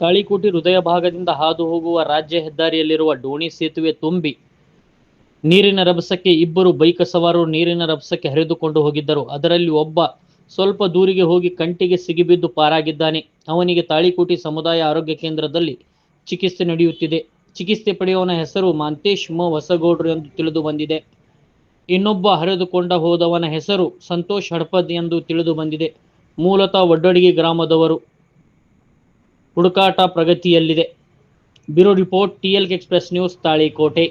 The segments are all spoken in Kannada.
ತಾಳಿಕೋಟೆ ಹೃದಯ ಭಾಗದಿಂದ ಹಾದು ಹೋಗುವ ರಾಜ್ಯ ಹೆದ್ದಾರಿಯಲ್ಲಿರುವ ಡೋಣಿ ಸೇತುವೆ ತುಂಬಿ ನೀರಿನ ರಭಸಕ್ಕೆ ಇಬ್ಬರು ಬೈಕ್ ಸವಾರರು ನೀರಿನ ರಭಸಕ್ಕೆ ಹರಿದುಕೊಂಡು ಹೋಗಿದ್ದರು. ಅದರಲ್ಲಿ ಒಬ್ಬ ಸ್ವಲ್ಪ ದೂರಿಗೆ ಹೋಗಿ ಕಂಟಿಗೆ ಸಿಗಿಬಿದ್ದು ಪಾರಾಗಿದ್ದಾನೆ. ಅವನಿಗೆ ತಾಳಿಕೋಟಿ ಸಮುದಾಯ ಆರೋಗ್ಯ ಕೇಂದ್ರದಲ್ಲಿ ಚಿಕಿತ್ಸೆ ನಡೆಯುತ್ತಿದೆ. ಚಿಕಿತ್ಸೆ ಪಡೆಯುವವನ ಹೆಸರು ಮಾಂತೇಶ್ ಮ. ಹೊಸಗೌಡ್ರು ಎಂದು ತಿಳಿದು ಬಂದಿದೆ. ಇನ್ನೊಬ್ಬ ಹರಿದುಕೊಂಡ ಹೋದವನ ಹೆಸರು ಸಂತೋಷ್ ಹಡಪದ್ ಎಂದು ತಿಳಿದು ಬಂದಿದೆ. ಮೂಲತಃ ಒಡ್ಡಡಿಗೆ ಗ್ರಾಮದವರು. ಹುಡುಕಾಟ ಪ್ರಗತಿಯಲ್ಲಿದೆ. Bureau report TL express news Talikote.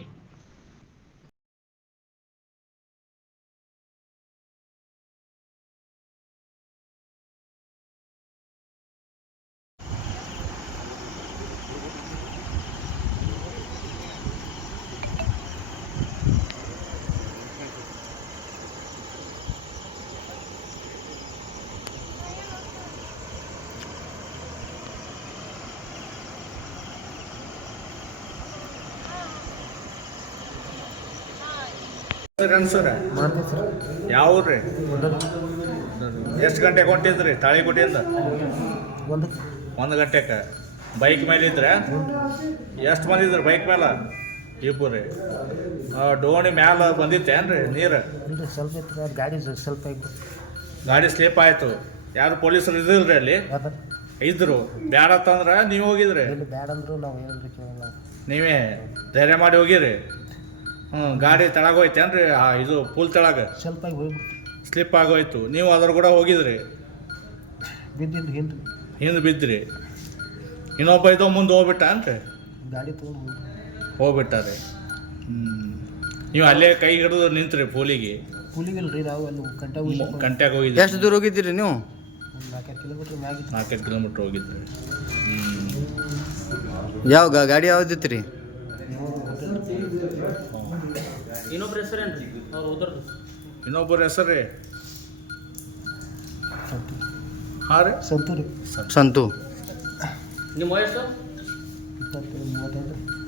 Answer ಮಾಡ್ತೀವಿ ಸರ್. ಯಾವ ಊರ್ರಿ ಒಂದಕ್ಕೆ ಎಷ್ಟು ಗಂಟೆಗೆ ಹೊಂಟಿದ್ರಿ? ತಾಳಿಕೋಟೆಯಿಂದ ಒಂದು. ಗಂಟೆಗೆ ಬೈಕ್ ಮೇಲೆ ಇದ್ರೆ? ಎಷ್ಟು ಮಂದಿ ಇದ್ರಿ ಬೈಕ್ ಮೇಲೆ? ಇಬ್ಬರು. ಡೋಣಿ ಮ್ಯಾಲ ಬಂದಿತ್ತೇನ್ರಿ ನೀರು? ಸ್ವಲ್ಪ ಗಾಡಿ ಸ್ವಲ್ಪ ಗಾಡಿ ಸ್ಲೀಪ್ ಆಯಿತು. ಯಾರು ಪೊಲೀಸರು ಇದ್ರಿ ಅಲ್ಲಿ? ಇದ್ರು. ಬ್ಯಾಡ ಅಂತಂದ್ರೆ ನೀವು ಹೋಗಿದ್ರಿ? ಬ್ಯಾಡ ಅಂದ್ರು ನಾವು. ನೀವೇ ಧೈರ್ಯ ಮಾಡಿ ಹೋಗಿರಿ. ಹ್ಞೂ ಗಾಡಿ ತಳಗ ಹೋಯ್ತೇನ್ರಿ ಆ ಇದು ಪೂಲ್ ತಳಗ. ಸ್ವಲ್ಪ ಹೋಗ್ಬಿಟ್ಟು ಸ್ಲಿಪ್ ಆಗೋಯ್ತು. ನೀವು ಅದ್ರ ಕೂಡ ಹೋಗಿದ್ರಿ? ಬಿದ್ದಿದ್ದು ಹಿಂದೆ. ಹಿಂದೆ ಬಿದ್ದ್ರಿ. ಇನ್ನೊಬ್ಬ ಇದು ಮುಂದೆ ಹೋಗ್ಬಿಟ್ಟ ಅನ್ರಿ ಗಾಡಿ ತೊಗೊಂಡು ಹೋಗ್ಬಿಟ್ಟಾರೆ. ಹ್ಞೂ ನೀವು ಅಲ್ಲೇ ಕೈ ಹಿಡಿದು ನಿಂತ್ರಿ ಪೂಲಿಗೆ. ಪುಲಿಗಿಲ್ಲ ರೀ ನಾವು ಅಲ್ಲಿ ಕಂಟ ಹೋಗಿದ್ರಿ ಎಷ್ಟು ದೂರ ಹೋಗಿದ್ದೀರಿ ನೀವು? ನಾಲ್ಕೈದು ಕಿಲೋಮೀಟ್ರ್ ಮ್ಯಾಗಿತ್ತು ನಾಲ್ಕೈದು ಕಿಲೋಮೀಟ್ರ್ ಹೋಗಿದ್ರಿ ಹ್ಞೂ ಯಾವ ಗಾ- ಗಾಡಿ ಯಾವ್ದಿತ್ತು ರೀ ಇನ್ನೊಬ್ರ ಹೆಸರೇನ್ರಿ ಅವ್ರು ಹೋದ್ರದ್ದು ಇನ್ನೊಬ್ಬರ ಹೆಸರು ಹಾಂ ರೀ? ಸಂತು ರೀ. ಸಂತು. ನಿಮ್ಮ ವಯಸ್ಸು? ಇಪ್ಪತ್ತು ಮೂವತ್ತೈದು.